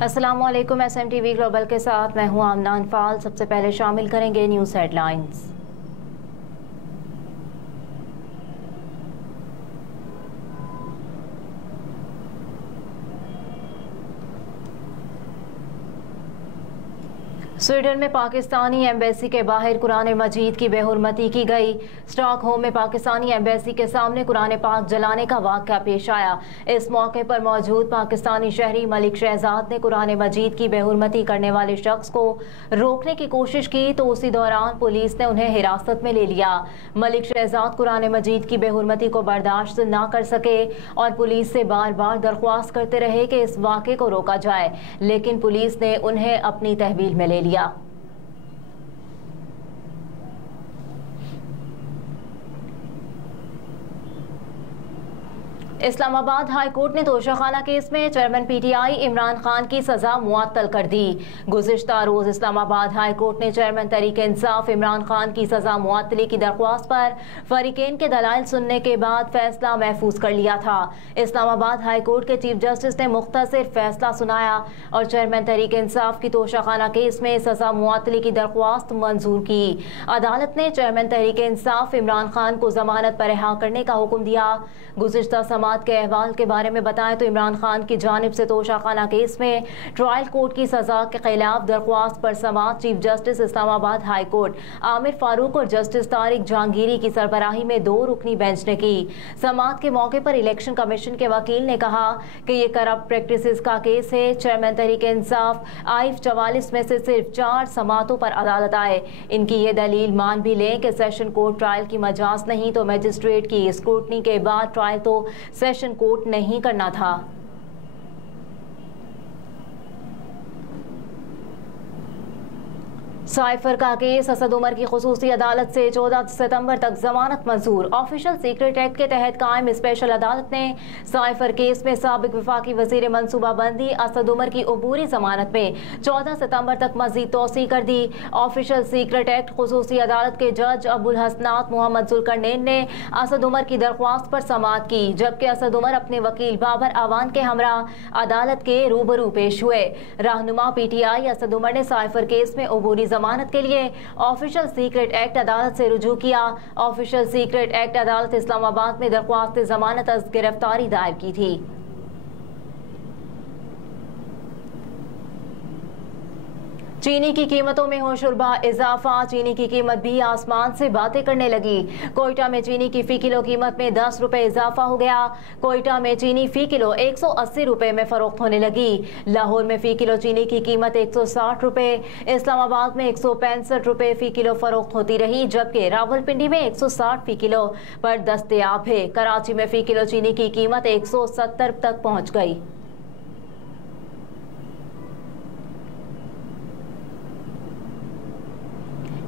अस्सलामुअलैकुम। SMTV global के साथ मैं हूं आमना अनफाल। सबसे पहले शामिल करेंगे न्यूज़ हेडलाइंस। स्वीडन में पाकिस्तानी एम्बेसी के बाहर कुरान मजीद की बेहुरमती की गई। स्टॉकहोम में पाकिस्तानी एम्बेसी के सामने कुरान पाक जलाने का वाक़या पेश आया। इस मौके पर मौजूद पाकिस्तानी शहरी मलिक शहजाद ने कुरान मजीद की बेहुरमती करने वाले शख्स को रोकने की कोशिश की तो उसी दौरान पुलिस ने उन्हें हिरासत में ले लिया। मलिक शहजाद कुरान मजीद की बेहुरमती को बर्दाश्त न कर सके और पुलिस से बार बार दरख्वास्त करते रहे कि इस वाक़े को रोका जाए, लेकिन पुलिस ने उन्हें अपनी तहवील में ले लिया। इस्लामाबाद हाई कोर्ट ने तोशाखाना केस में चेयरमैन PTI इमरान खान की सजा मुअत्तल कर दी। गुज़िश्ता रोज इस्लामाबाद हाई कोर्ट ने चेयरमैन तहरीक इंसाफ इमरान खान की सजा मुअत्तली की दरख्वास्त पर फरीकेन के दलाइल सुनने के बाद फैसला महफूज कर लिया था। इस्लामाबाद हाई कोर्ट के चीफ जस्टिस ने मुख्तसर फैसला सुनाया और चेयरमैन तहरीक इंसाफ की तोशाखाना केस में सजा मुअत्तली की दरख्वास्त मंजूर की। अदालत ने चेयरमैन तहरीक इंसाफ इमरान खान को जमानत पर रिहा करने का हुक्म दिया। गुज़िश्ता समात के अहवाल के बारे में बताएं तो इमरान खान की जानिब से तोशाखाना केस में ट्रायल कोर्ट की सजा के खिलाफ दरख्वास्त पर समात chief justice Islamabad high court Aamir Farooq और जस्टिस तारिक जहांगीरी की सरबराही में 2 रुकनी बेंच ने की। समात के मौके पर इलेक्शन कमीशन के वकील ने कहा कि ये करप्ट प्रैक्टिसेस का केस है। चेयरमैन तहरीक इंसाफ आइफ 44 में से सिर्फ 4 समातों पर अदालत आए। इनकी ये दलील मान भी लें कि सेशन कोर्ट ट्रायल की मजाज नहीं तो मजिस्ट्रेट की स्क्रूटनी के बाद ट्रायल तो सेशन कोर्ट नहीं करना था। साइफर का केस असद उमर की खुसूसी अदालत से 14 सितंबर तक जमानत मंजूर। ऑफिशियल सीक्रेट एक्ट के तहत कायम स्पेशल अदालत ने साइफर केस में साबिक वफाकी वजीर मनसूबाबंदी असद उमर की अबूरी जमानत में 14 सितंबर तक मजीद तोसी कर दी। ऑफिशियल सीक्रेट एक्ट खुसूसी अदालत के जज अबुल हसनात मोहम्मद जुल्करनैन ने असद उमर की दरख्वास्त पर समाअत की, जबकि असद उमर अपने वकील बाबर आवान के हमरा अदालत के रूबरू पेश हुए। रहनुमा PTI असद उमर ने साइफर केस में अबूरी जमानत के लिए ऑफिशियल सीक्रेट एक्ट अदालत से रुजू किया। ऑफिशियल सीक्रेट एक्ट अदालत इस्लामाबाद में दरख्वास्त जमानत अज गिरफ्तारी दायर की थी। चीनी की कीमतों में होशरुबा इजाफा। चीनी की कीमत भी आसमान से बातें करने लगी। कोयटा में चीनी की फी किलो कीमत में 10 रुपए इजाफा हो गया। कोयटा में चीनी फी किलो 180 रुपए में फरोख्त होने लगी। लाहौर में फी किलो चीनी की कीमत 160 रुपए, इस्लामाबाद में 165 रुपए फी किलो फरोख्त होती रही, जबकि रावलपिंडी में 160 फी किलो पर दस्तयाब है। कराची में फी किलो चीनी की कीमत 170 तक पहुँच गई।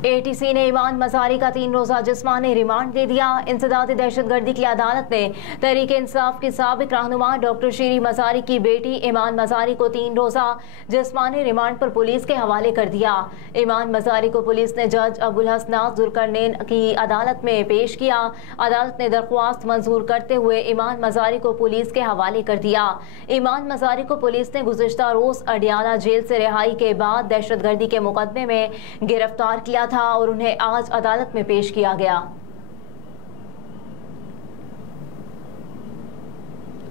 ATC ने ईमान मजारी का 3 रोज़ा जिस्मानी रिमांड दे दिया। इंसदादी दहशतगर्दी की अदालत ने तहरीक इंसाफ की साबिक रहनुमा डॉक्टर शीरी मजारी की बेटी ईमान मजारी को 3 रोज़ा जिस्मानी रिमांड पर पुलिस के हवाले कर दिया। ईमान मजारी को पुलिस ने जज अबुल हसनात जुल्करनैन की अदालत में पेश किया। अदालत ने दरख्वास्त मंजूर करते हुए ईमान मजारी को पुलिस के हवाले कर दिया। ईमान मजारी को पुलिस ने गुज़िश्ता रोज अडियाला जेल से रिहाई के बाद दहशतगर्दी के मुकदमे में गिरफ्तार किया था और उन्हें आज अदालत में पेश किया गया।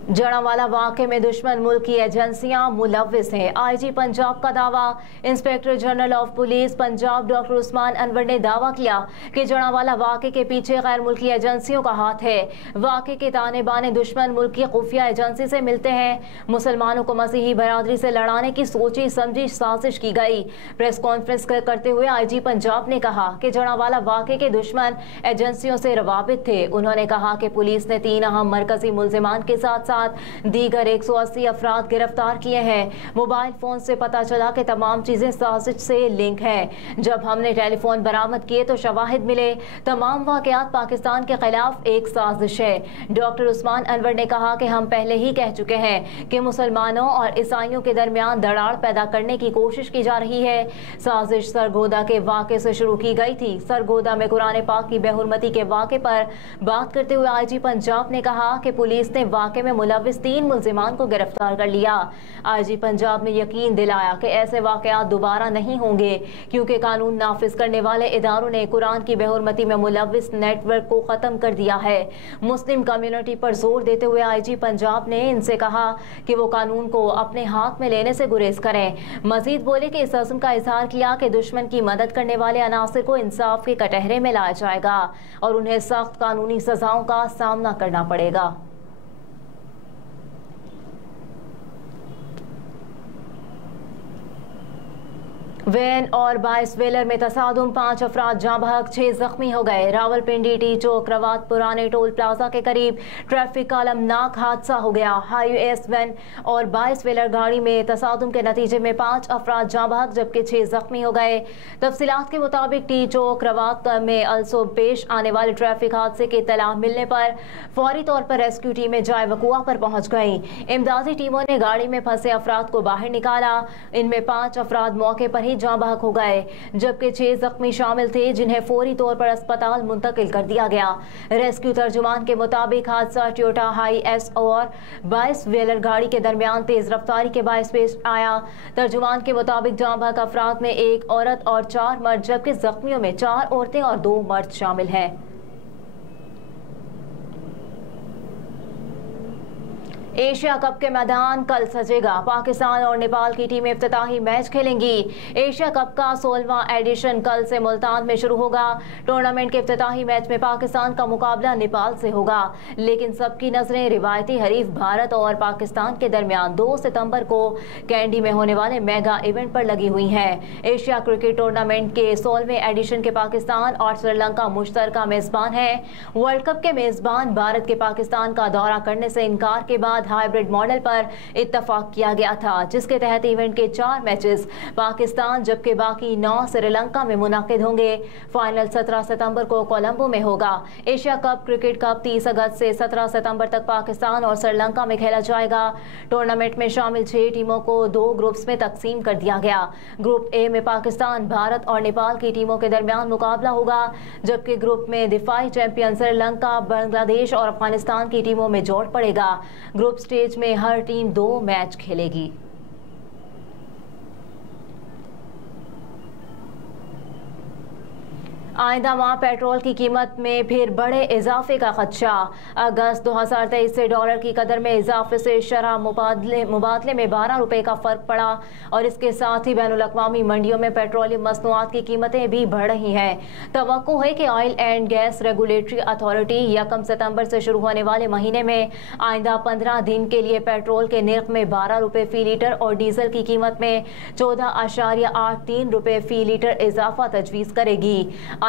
जड़ावाला वाक़े में दुश्मन मुल्क की एजेंसियां मुलव्विस हैं। IG पंजाब का दावा। Inspector general of police Punjab doctor Usman Anwar ने दावा किया कि जड़ावाला वाक़े के पीछे गैर मुल्की एजेंसियों का हाथ है। वाक़े के ताने बाने दुश्मन मुल्क की खुफिया एजेंसी से मिलते हैं। मुसलमानों को मसीही बरादरी से लड़ाने की सोची समझी साजिश की गई। प्रेस कॉन्फ्रेंस करते हुए IG पंजाब ने कहा कि जड़ावाला वाक़े के दुश्मन एजेंसियों से रवाबित थे। उन्होंने कहा कि पुलिस ने 3 अहम मरकजी मुल्जिमान के साथ दीगर 180 अफराद गिरफ्तार किए हैं। मोबाइल फोन से पता चला कि तमाम चीजें साजिश से लिंक हैं। जब हमने टेलीफोन बरामद किए तो शवाहिद मिले। तमाम वाकयात पाकिस्तान के खिलाफ एक साजिश है। डॉक्टर उस्मान अनवर ने कहा कि हम पहले ही कह चुके हैं कि मुसलमानों और ईसाइयों के दरमियान दरार पैदा करने की कोशिश की जा रही है। साजिश सरगोदा के वाक़े से शुरू की गई थी। सरगोदा में कुरान पाक की बेहुरमती के वाक़े पर बात करते हुए IG पंजाब ने कहा कि पुलिस ने वाक़े में मुलविस 3 मुल्जिमान को गिरफ्तार कर लिया। आईजी पंजाब ने यकीन दिलाया कि ऐसे वाकयात दोबारा नहीं होंगे, क्योंकि कानून नाफिज करने वाले इदारों ने कुरान की बेहुरमती में मुलविस नेटवर्क को खत्म कर दिया है। मुस्लिम कम्युनिटी पर जोर देते हुए आईजी पंजाब ने इनसे कहा कि वो कानून को अपने हाथ में लेने से गुरेज करें। मजीद बोले कि इस अज़्म का इजहार किया कि दुश्मन की मदद करने वाले अनासिर को इंसाफ के कटहरे में लाया जाएगा और उन्हें सख्त कानूनी सजाओं का सामना करना पड़ेगा। वैन और बाइस व्हीलर में तसादुम, 5 अफराद जाँ बहक, 6 जख्मी हो गए। रावलपिंडी टी चौक रवात पुराने टोल प्लाजा के करीब ट्रैफिक का अलमनाक हादसा हो गया। हाईएस वैन और बाइस व्हीलर गाड़ी में तसादुम के नतीजे में 5 अफराद जाँ बहक जबकि 6 जख्मी हो गए। तफसीलात के मुताबिक टी चौक रवात में अलसो पेश आने वाले ट्रैफिक हादसे की इत्तला मिलने पर फौरी तौर पर रेस्क्यू टीमें जाए वकुआ पर पहुंच गई। इमदादी टीमों ने गाड़ी में फंसे अफराद को बाहर निकाला। इनमें 5 अफराद मौके पर ही जाँ बहक हो गए जबकि 6 जख्मी शामिल थे, जिन्हें फौरी तौर पर अस्पताल मुंतकिल कर दिया गया। रेस्क्यू तर्जुमान के मुताबिक हादसा टोयोटा हाईएस और 22 व्हीलर गाड़ी के दरमियान तेज रफ्तारी के बायस पेश आया। तर्जुमान के मुताबिक जाँ बहक अफराद में 1 औरत और 4 मर्द जबकि जख्मियों में 4 औरतें और 2 मर्द शामिल हैं। एशिया कप के मैदान कल सजेगा। पाकिस्तान और नेपाल की टीमें इफ्तिताही मैच खेलेंगी। एशिया कप का 16वां एडिशन कल से मुल्तान में शुरू होगा। टूर्नामेंट के इफ्तिताही मैच में पाकिस्तान का मुकाबला नेपाल से होगा, लेकिन सबकी नजरें रिवायती हरीफ भारत और पाकिस्तान के दरमियान 2 सितंबर को कैंडी में होने वाले मेगा इवेंट पर लगी हुई हैं। एशिया क्रिकेट टूर्नामेंट के 16वें एडिशन के पाकिस्तान और श्रीलंका मुश्तरका मेजबान है। वर्ल्ड कप के मेजबान भारत के पाकिस्तान का दौरा करने से इनकार के बाद हाइब्रिड मॉडल पर इत्तफाक किया गया था, जिसके तहत इवेंट के 4 मैचेस पाकिस्तान जबकि बाकी 9 श्रीलंका में मुनाकिद होंगे। फाइनल 17 सितंबर को कोलंबो में होगा। एशिया कप क्रिकेट कप 30 अगस्त से 17 सितंबर तक पाकिस्तान और श्रीलंका में खेला जाएगा। टूर्नामेंट में शामिल 6 टीमों को 2 ग्रुप्स में तकसीम कर दिया गया। ग्रुप ए में पाकिस्तान, भारत और नेपाल की टीमों के दरमियान मुकाबला होगा, जबकि ग्रुप में दिफाई चैंपियन श्रीलंका, बांग्लादेश और अफगानिस्तान की टीमों में जोड़ पड़ेगा। ग्रुप स्टेज में हर टीम 2 मैच खेलेगी। आइंदा माह पेट्रोल की कीमत में फिर बड़े इजाफे का खदशा। अगस्त 2023 से डॉलर की कदर में इजाफे से शरह मुबादले में 12 रुपए का फर्क पड़ा और इसके साथ ही बैनुल अक़वामी मंडियों में पेट्रोलियम मसनूआत की कीमतें भी बढ़ रही हैं। तवक्को है कि oil and gas regulatory authority 1 सितंबर से शुरू होने वाले महीने में आइंदा 15 दिन के लिए पेट्रोल के निर्ख में 12 रुपए फी लीटर और डीजल की कीमत में 14.83 रुपए फी लीटर इजाफा तजवीज़ करेगी।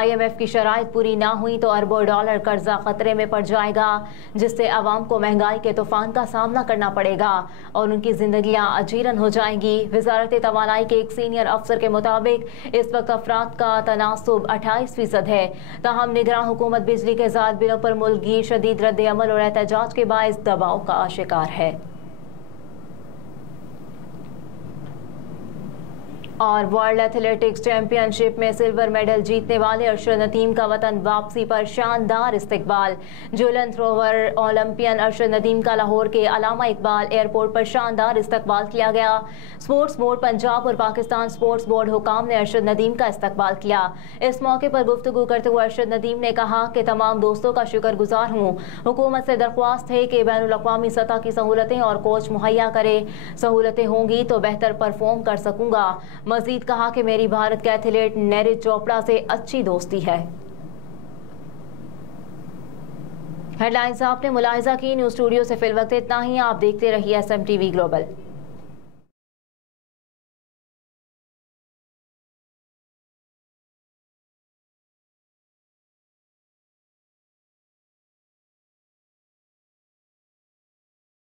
IMF की शराइत पूरी ना हुई तो अरबों डॉलर कर्जा खतरे में पड़ जाएगा, जिससे आवाम को महंगाई के तूफान का सामना करना पड़ेगा और उनकी जिंदगियां अजीरन हो जाएंगी। वजारत तवानाई के एक सीनियर अफसर के मुताबिक इस वक्त अफराद का तनासुब 28% है। ताहम निगरान हुकूमत बिजली के ज़ायद बिलों पर मुल्क की शदीद रद्द अमल और एहतजाज के बायस दबाव का शिकार है। और वर्ल्ड एथलेटिक्स चैंपियनशिप में सिल्वर मेडल जीतने वाले अरशद नदीम का वतन वापसी पर शानदार इस्तकबाल। ज्वलन थ्रोवर ओलंपियन अरशद नदीम का लाहौर के अलामा इकबाल एयरपोर्ट पर शानदार इस्तकबाल किया गया। स्पोर्ट्स बोर्ड पंजाब और पाकिस्तान स्पोर्ट्स बोर्ड हुकाम ने अरशद नदीम का इस्तकबाल किया। इस मौके पर गुफ्तगू करते हुए अरशद नदीम ने कहा कि तमाम दोस्तों का शुक्रगुजार हूँ। हुकूमत से दरख्वास्त है कि बैनुल अक़वामी सतह की सहूलतें और कोच मुहैया करे। सहूलतें होंगी तो बेहतर परफॉर्म कर सकूंगा। मजीद कहा कि मेरी भारत के एथलीट नीरज चोपड़ा से अच्छी दोस्ती है। हेडलाइंस आपने मुलाहिजा की। न्यूज़ स्टूडियो से फिलवक्त इतना ही। आप देखते रहिए SMTV ग्लोबल।